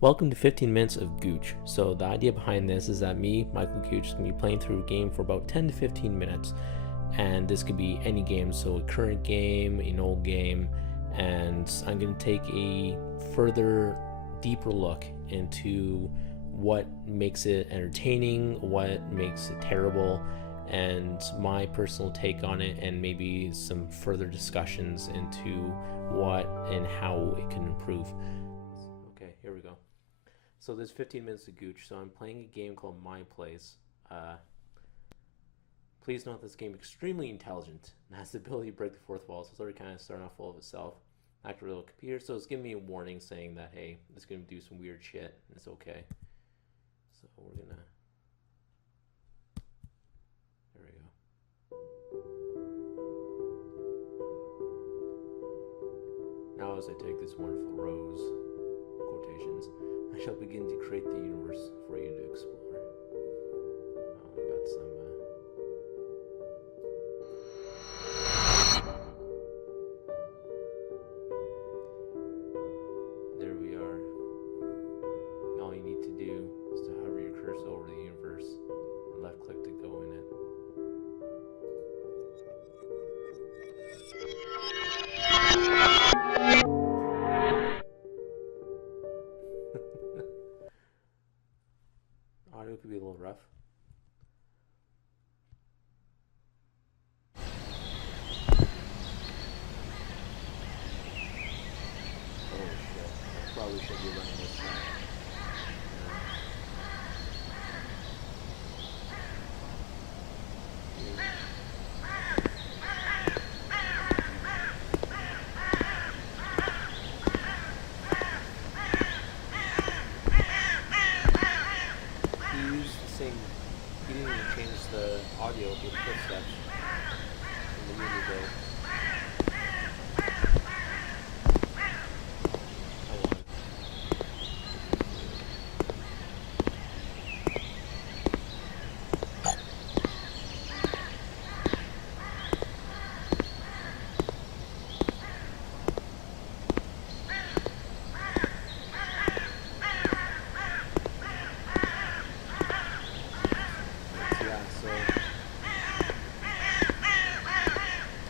Welcome to 15 minutes of Gooch. So the idea behind this is that me, Michael Gooch, is going to be playing through a game for about 10 to 15 minutes. And this could be any game, so a current game, an old game, and I'm going to take a further, deeper look into what makes it entertaining, what makes it terrible, and my personal take on it, and maybe some further discussions into what and how it can improve. Okay, here we go. So there's 15 minutes of Gooch. So I'm playing a game called My Place. Please note this game extremely intelligent and has the ability to break the fourth wall. So it's already kind of starting off full of itself. Active little computer. So it's giving me a warning saying that, hey, it's going to do some weird shit. And it's okay. So we're going to... There we go. Now as I take this wonderful rose quotations, I shall begin to create the universe for you to explore. We got some... There we are. All you need to do is to hover your cursor over the universe and left click to go in it. Audio could be a little rough. Holy shit. I probably should be running this now. He didn't even change the audio with footsteps in the movie though.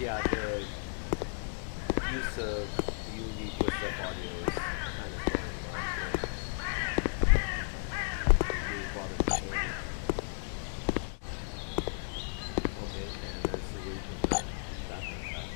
Yeah, the use of UV footstep audio is kind of throwing me off here. Really bothered me. Okay, and there's the loop of that background track.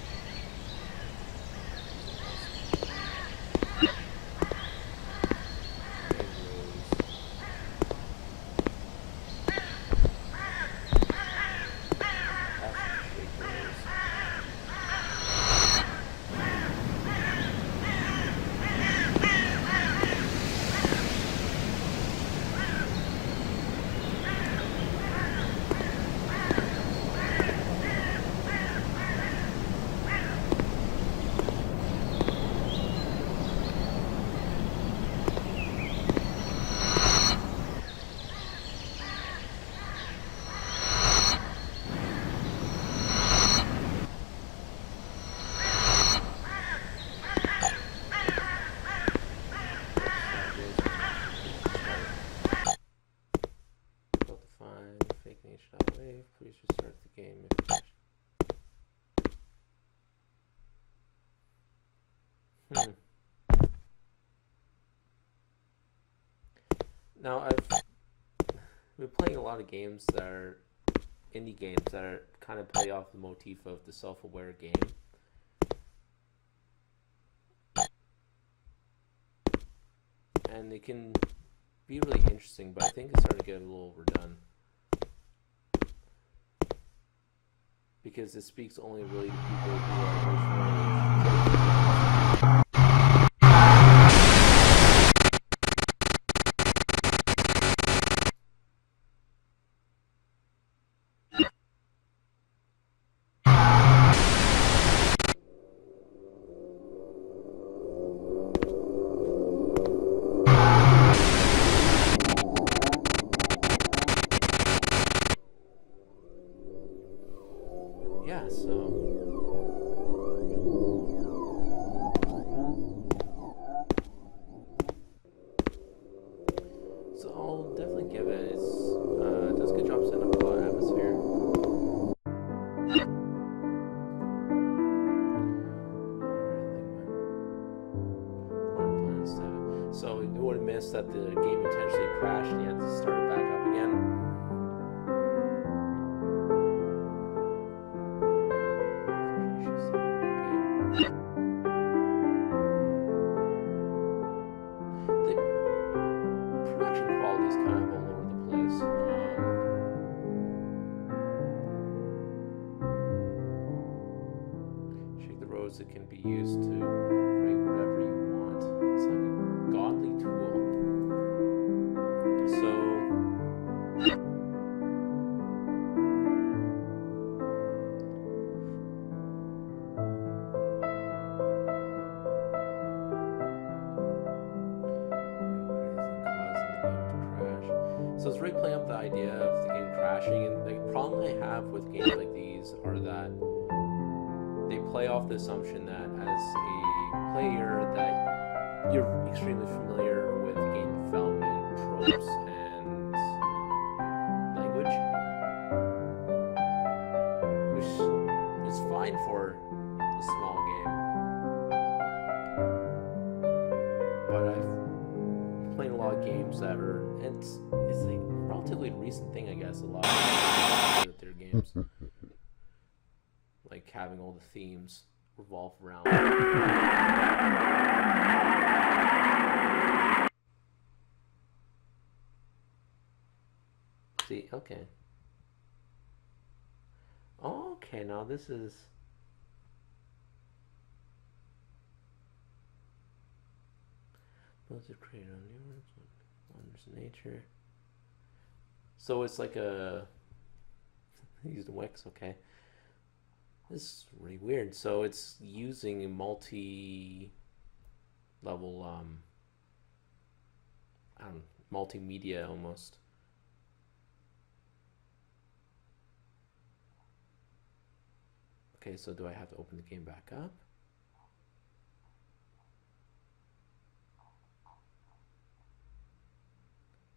Please restart the game if you Now I've been playing a lot of games that are indie games that are kind of play off the motif of the self-aware game. And it can be really interesting, but I think it's starting to get a little overdone. Because it speaks only really to people who are emotionally... Yeah, so... would have missed that the game intentionally crashed and you had to start it back up again. The production quality is kind of all over the place. Shake the roads that can be used to create whatever you want. It's like a godly tool. So So it's really playing up the idea of the game crashing, and the problem I have with games like these are that they play off the assumption that as a player that you're extremely familiar with game development tropes and language, which is fine for a small game. But I've played a lot of games that are, and it's like a relatively recent thing, I guess, a lot of their games. Like having all the themes revolve around. See, okay. Okay, now this is. Those are created on new words, wonders nature. So it's like a. Used Wix, okay. This is really weird. So it's using a multi-level, multimedia almost. Okay, so do I have to open the game back up?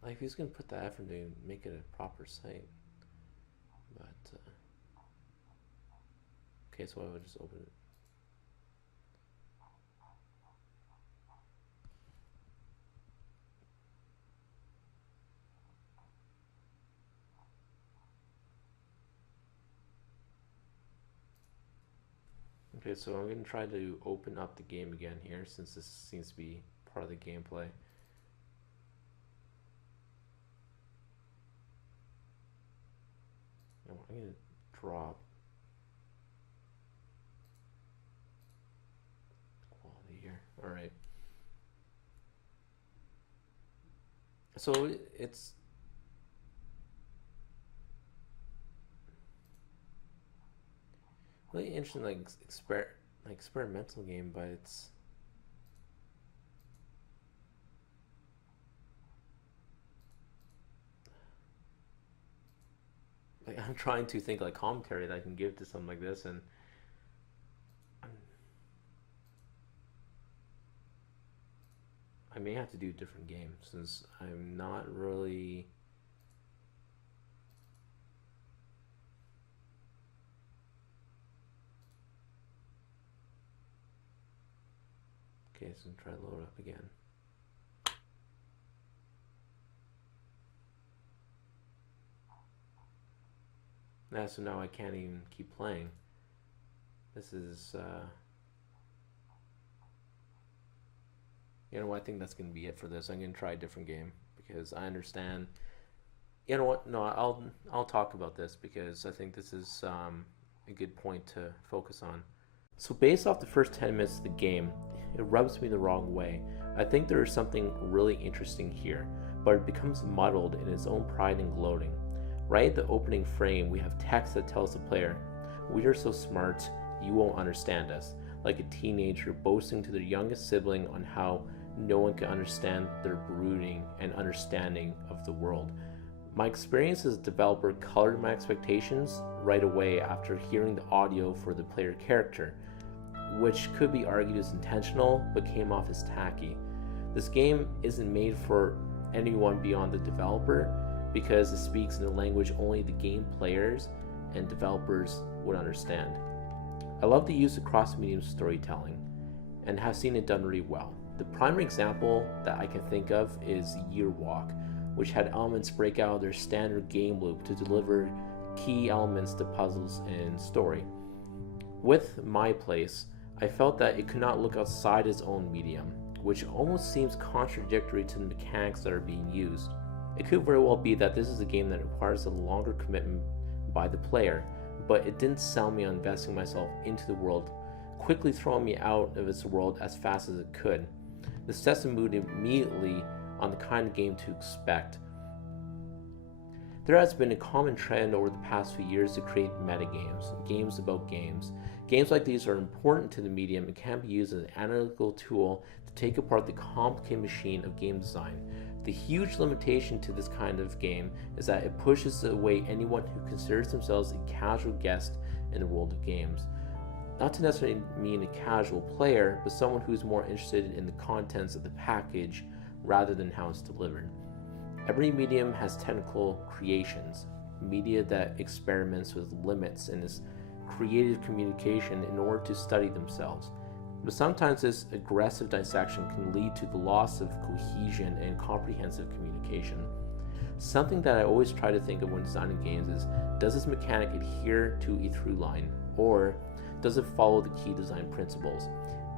Like, who's gonna put the effort to make it a proper site? But okay, so I would just open it. Okay, so I'm going to try to open up the game again here, since this seems to be part of the gameplay. I'm going to drop quality here. All right. So it's really interesting, like experimental game, but it's like I'm trying to think like commentary that I can give to something like this, and I may have to do a different game since I'm not really. Okay, so try to load up again. Yeah, so now I can't even keep playing. This is, you know what, I think that's going to be it for this. I'm going to try a different game because I understand. You know what, no, I'll talk about this because I think this is a good point to focus on. So based off the first 10 minutes of the game, it rubs me the wrong way. I think there is something really interesting here, but it becomes muddled in its own pride and gloating. Right at the opening frame, we have text that tells the player, "We are so smart, you won't understand us," like a teenager boasting to their youngest sibling on how no one can understand their brooding and understanding of the world. My experience as a developer colored my expectations right away after hearing the audio for the player character, which could be argued as intentional but came off as tacky. This game isn't made for anyone beyond the developer because it speaks in a language only the game players and developers would understand. I love the use of cross-medium storytelling and have seen it done really well. The primary example that I can think of is Year Walk, which had elements break out of their standard game loop to deliver key elements to puzzles and story. With My Place, I felt that it could not look outside its own medium, which almost seems contradictory to the mechanics that are being used. It could very well be that this is a game that requires a longer commitment by the player, but it didn't sell me on investing myself into the world, quickly throwing me out of its world as fast as it could. This sets the mood immediately on the kind of game to expect. There has been a common trend over the past few years to create metagames, games about games. Games like these are important to the medium and can be used as an analytical tool to take apart the complicated machine of game design. The huge limitation to this kind of game is that it pushes away anyone who considers themselves a casual guest in the world of games. Not to necessarily mean a casual player, but someone who is more interested in the contents of the package rather than how it's delivered. Every medium has technical creations, media that experiments with limits and is creative communication in order to study themselves. But sometimes this aggressive dissection can lead to the loss of cohesion and comprehensive communication. Something that I always try to think of when designing games is, does this mechanic adhere to a through line, or does it follow the key design principles?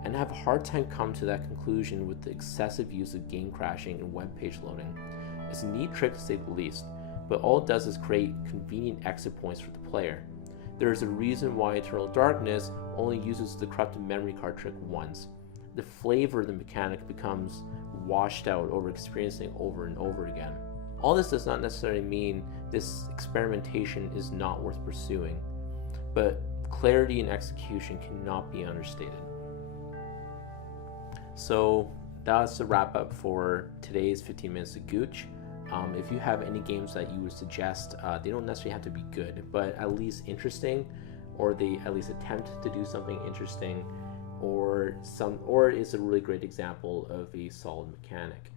And I have a hard time coming to that conclusion with the excessive use of game crashing and web page loading. It's a neat trick to say the least, but all it does is create convenient exit points for the player. There is a reason why Eternal Darkness only uses the corrupted memory card trick once. The flavor of the mechanic becomes washed out over experiencing over and over again. All this does not necessarily mean this experimentation is not worth pursuing, but clarity and execution cannot be understated. So that's a wrap up for today's 15 minutes of Gooch. If you have any games that you would suggest, they don't necessarily have to be good, but at least interesting, or they at least attempt to do something interesting, or it's a really great example of a solid mechanic.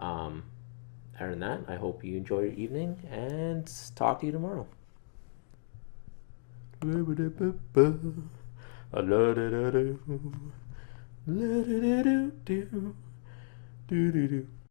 Other than that, I hope you enjoy your evening and talk to you tomorrow.